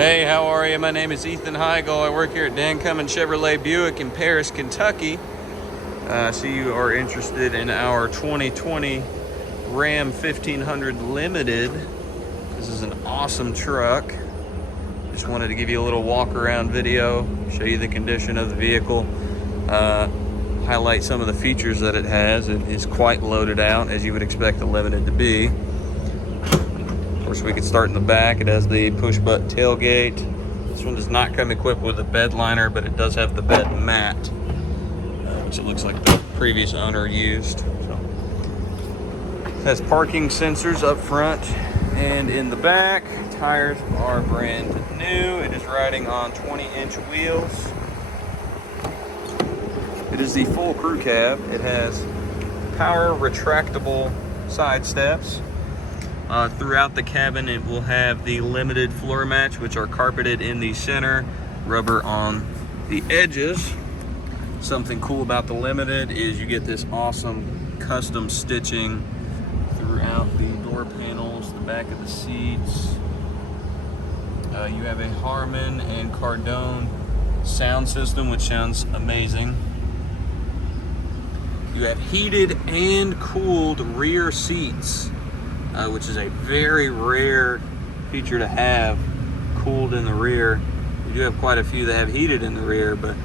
Hey, how are you? My name is Ethan Heigl. I work here at Dan Cummins Chevrolet Buick in Paris, Kentucky. I see you are interested in our 2020 Ram 1500 Limited. This is an awesome truck. Just wanted to give you a little walk around video, show you the condition of the vehicle, highlight some of the features that it has. It is quite loaded out, as you would expect a Limited to be. Of course, we could start in the back. It has the push-button tailgate. This one does not come equipped with a bed liner, but it does have the bed mat, which it looks like the previous owner used. So, it has parking sensors up front and in the back. Tires are brand new. It is riding on 20-inch wheels. It is the full crew cab. It has power retractable side steps. Throughout the cabin, it will have the Limited floor mats, which are carpeted in the center, rubber on the edges. Something cool about the Limited is you get this awesome custom stitching throughout the door panels, the back of the seats. You have a Harman and Cardone sound system, which sounds amazing. You have heated and cooled rear seats, which is a very rare feature to have, cooled in the rear. We do have quite a few that have heated in the rear, but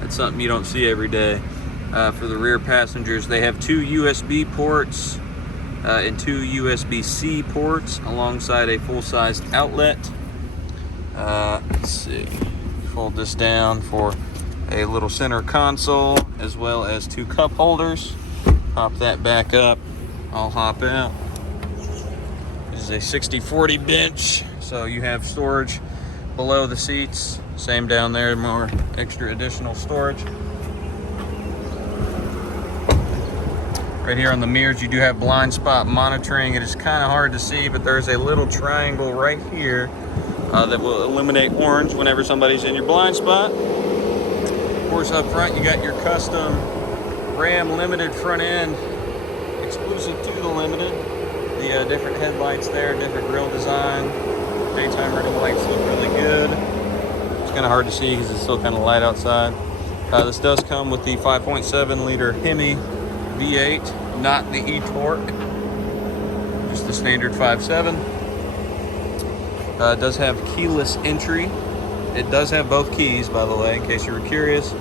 that's something you don't see every day. For the rear passengers, they have 2 USB ports and 2 USB-C ports alongside a full-sized outlet. Let's see, fold this down for a little center console as well as 2 cup holders. Pop that back up, I'll hop out. This is a 60/40 bench, so you have storage below the seats. Same down there, more extra additional storage. Right here on the mirrors, you do have blind spot monitoring. It is kind of hard to see, but there's a little triangle right here that will illuminate orange whenever somebody's in your blind spot. Of course, up front, you got your custom Ram Limited front end, exclusive to the Limited. The different headlights there, different grille design. Daytime running lights look really good. It's kind of hard to see because it's still kind of light outside. This does come with the 5.7 liter Hemi V8, not the e-torque, just the standard 5.7. It does have keyless entry. It does have both keys, by the way, in case you were curious.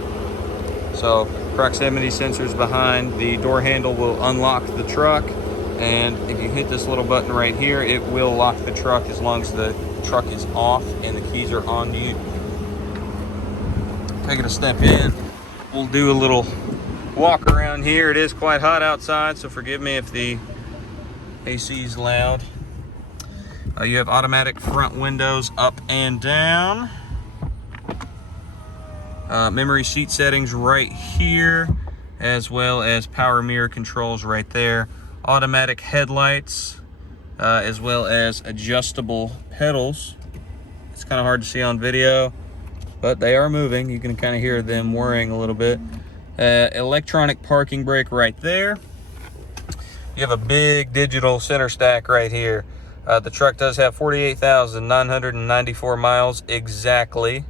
So proximity sensors behind the door handle will unlock the truck. And if you hit this little button right here, it will lock the truck as long as the truck is off and the keys are on you. Taking a step in, we'll do a little walk around here. It is quite hot outside, so forgive me if the AC is loud. You have automatic front windows up and down. Memory seat settings right here, as well as power mirror controls right there. Automatic headlights, as well as adjustable pedals. It's kind of hard to see on video, but they are moving. You can kind of hear them whirring a little bit. Electronic parking brake right there. You have a big digital center stack right here. The truck does have 48,994 miles exactly.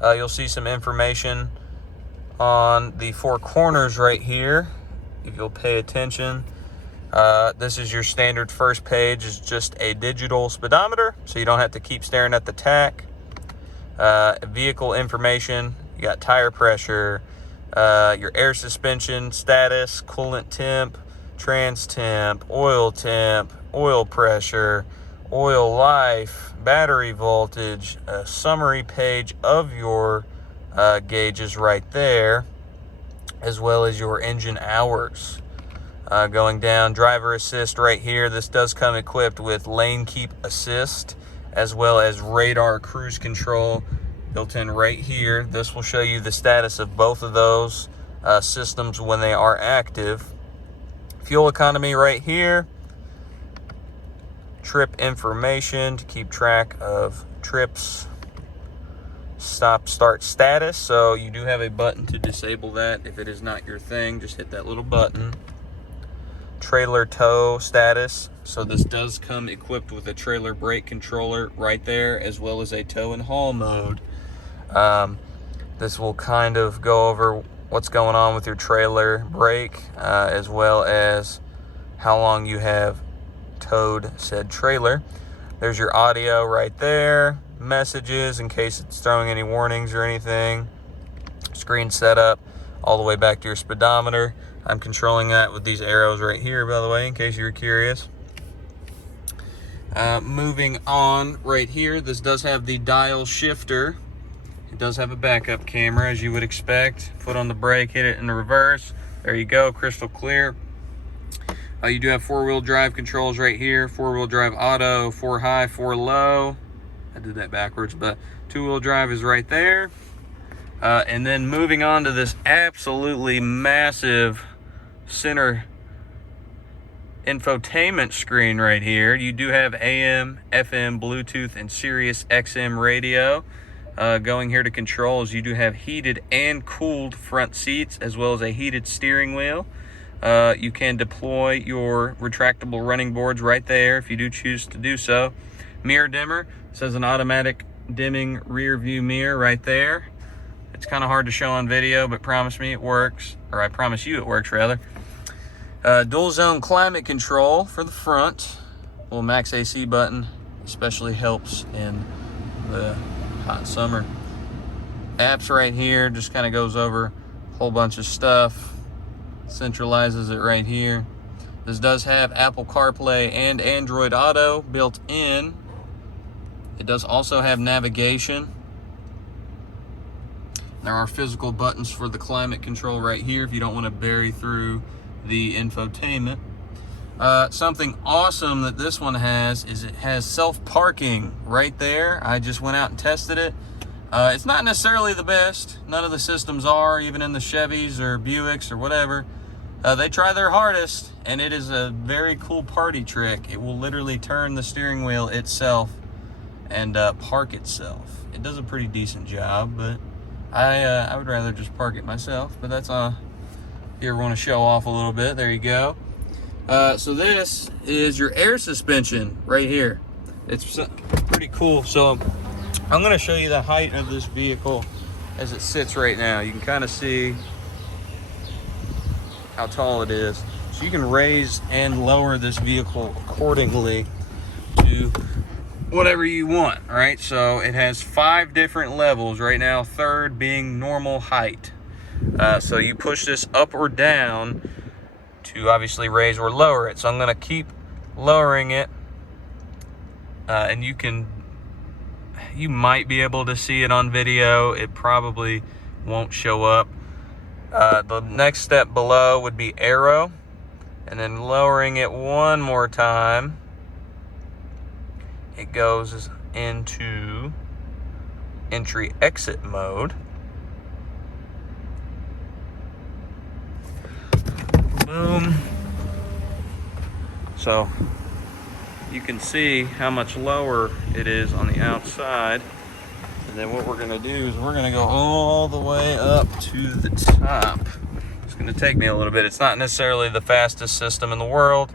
You'll see some information on the 4 corners right here, if you'll pay attention. This is your standard first page. It's just a digital speedometer, so you don't have to keep staring at the tach. Vehicle information, you got tire pressure, your air suspension status, coolant temp, trans temp, oil pressure, oil life, battery voltage, a summary page of your gauges right there, as well as your engine hours. Going down, driver assist right here. This does come equipped with lane keep assist, as well as radar cruise control built in right here. This will show you the status of both of those systems when they are active. Fuel economy right here. Trip information to keep track of trips. Stop start status, so you do have a button to disable that. If it is not your thing, just hit that little button. Trailer tow status, So this does come equipped with a trailer brake controller right there, as well as a tow and haul mode. This will kind of go over what's going on with your trailer brake, as well as how long you have towed said trailer. There's your audio right there, messages in case it's throwing any warnings or anything, screen setup all the way back to your speedometer. I'm controlling that with these arrows right here, by the way, in case you were curious. Moving on right here, this does have the dial shifter. It does have a backup camera, as you would expect. Foot on the brake, hit it in the reverse. There you go, crystal clear. You do have 4-wheel drive controls right here. 4-wheel drive auto, 4 high, 4 low. I did that backwards, but 2-wheel drive is right there. And then moving on to this absolutely massive center infotainment screen right here. You do have AM, FM, Bluetooth, and Sirius XM radio. Going here to controls, you do have heated and cooled front seats, as well as a heated steering wheel. You can deploy your retractable running boards right there if you do choose to do so. Mirror dimmer, says an automatic dimming rear view mirror right there. It's kind of hard to show on video, but promise me it works, or I promise you it works rather. Dual zone climate control for the front. Little max AC button, especially helps in the hot summer. Apps right here, just kind of goes over a whole bunch of stuff. Centralizes it right here. This does have Apple CarPlay and Android Auto built in. It does also have navigation. There are physical buttons for the climate control right here if you don't want to bury through the infotainment. Something awesome that this one has is it has self-parking right there. I just went out and tested it. It's not necessarily the best. None of the systems are, even in the Chevys or Buicks or whatever. They try their hardest, and it is a very cool party trick. It will literally turn the steering wheel itself and park itself. It does a pretty decent job, but I would rather just park it myself. But that's if you ever want to show off a little bit, there you go. So this is your air suspension right here. It's pretty cool. So I'm going to show you the height of this vehicle as it sits right now. You can kind of see how tall it is. So you can raise and lower this vehicle accordingly to whatever you want, right? So it has 5 different levels right now, 3rd being normal height. So you push this up or down to obviously raise or lower it. So I'm going to keep lowering it, and you might be able to see it on video. It probably won't show up. The next step below would be aero, and then lowering it one more time, it goes into entry exit mode. Boom. So you can see how much lower it is on the outside. And then what we're going to do is we're going to go all the way up to the top. It's going to take me a little bit. It's not necessarily the fastest system in the world.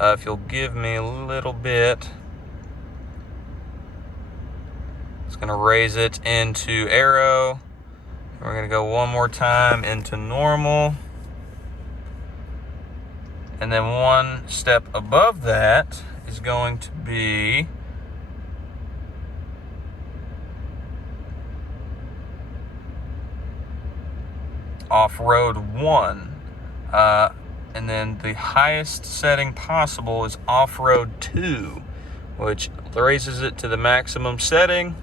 If you'll give me a little bit, it's going to raise it into aero. We're going to go one more time into normal. And then one step above that is going to be off-road 1. And then the highest setting possible is off-road 2, which raises it to the maximum setting.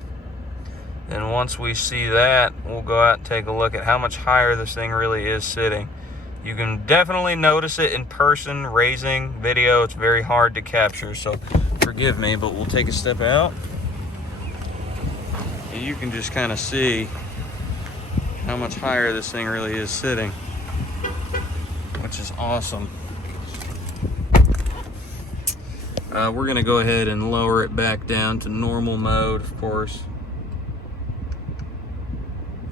And once we see that, we'll go out and take a look at how much higher this thing really is sitting. You can definitely notice it in person. Raising video, it's very hard to capture, so forgive me, but we'll take a step out. And you can just kind of see how much higher this thing really is sitting, which is awesome. We're going to go ahead and lower it back down to normal mode, of course.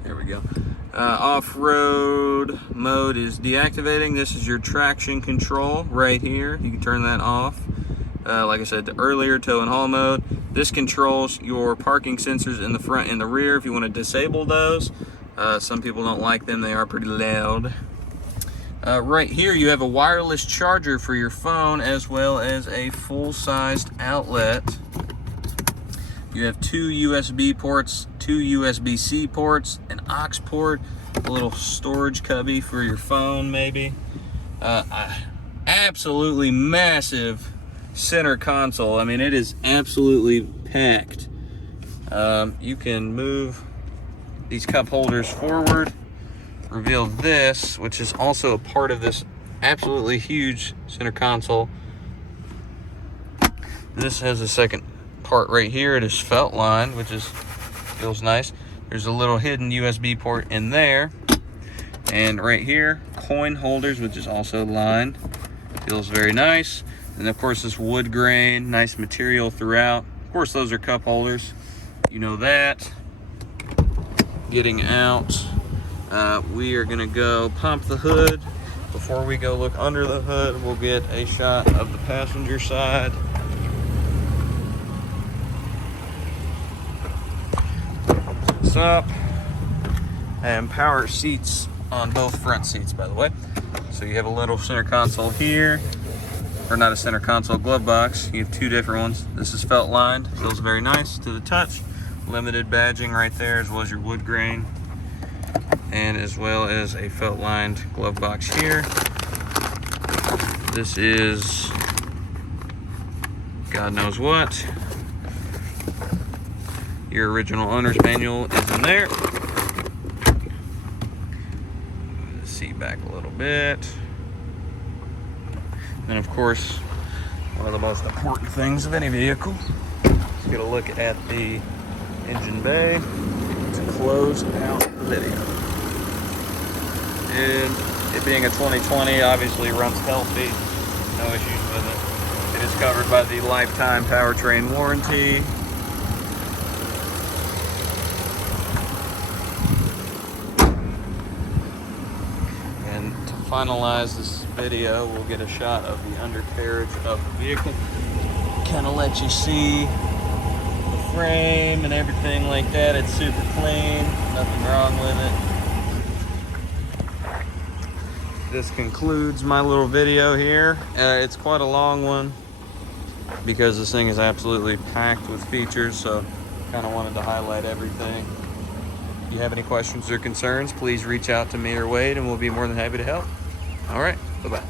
There we go. Off-road mode is deactivating. This is your traction control right here. You can turn that off. Like I said earlier, tow and haul mode. This controls your parking sensors in the front and the rear if you want to disable those. Some people don't like them, they are pretty loud. Right here you have a wireless charger for your phone as well as a full-sized outlet. You have 2 USB ports, 2 USB-C ports, an aux port, a little storage cubby for your phone maybe. Absolutely massive center console. I mean, it is absolutely packed. You can move these cup holders forward, reveal this, which is also a part of this absolutely huge center console. This has a second part right here. It is felt lined, which feels nice. There's a little hidden USB port in there. And right here, coin holders, which is also lined. Feels very nice. And of course, this wood grain, nice material throughout. Of course, those are cup holders. You know that. Getting out, we are gonna go pump the hood. Before we go look under the hood, we'll get a shot of the passenger side. This up. And power seats on both front seats, by the way. So you have a little center console here. Or not a center console, glove box. You have 2 different ones. This is felt lined, feels very nice to the touch. Limited badging right there, as well as your wood grain, and as well as a felt lined glove box here. This is God knows what. Your original owner's manual is in there. Move the seat back a little bit. And of course, one of the most important things of any vehicle, let's get a look at the engine bay to close out the video. And it being a 2020, obviously runs healthy, no issues with it. It is covered by the lifetime powertrain warranty. And to finalize this video, we'll get a shot of the undercarriage of the vehicle. Kind of let you see the frame and everything like that. It's super clean, nothing wrong with it. This concludes my little video here. It's quite a long one because this thing is absolutely packed with features, so kind of wanted to highlight everything. If you have any questions or concerns, please reach out to me or Wade and we'll be more than happy to help. All right, bye-bye.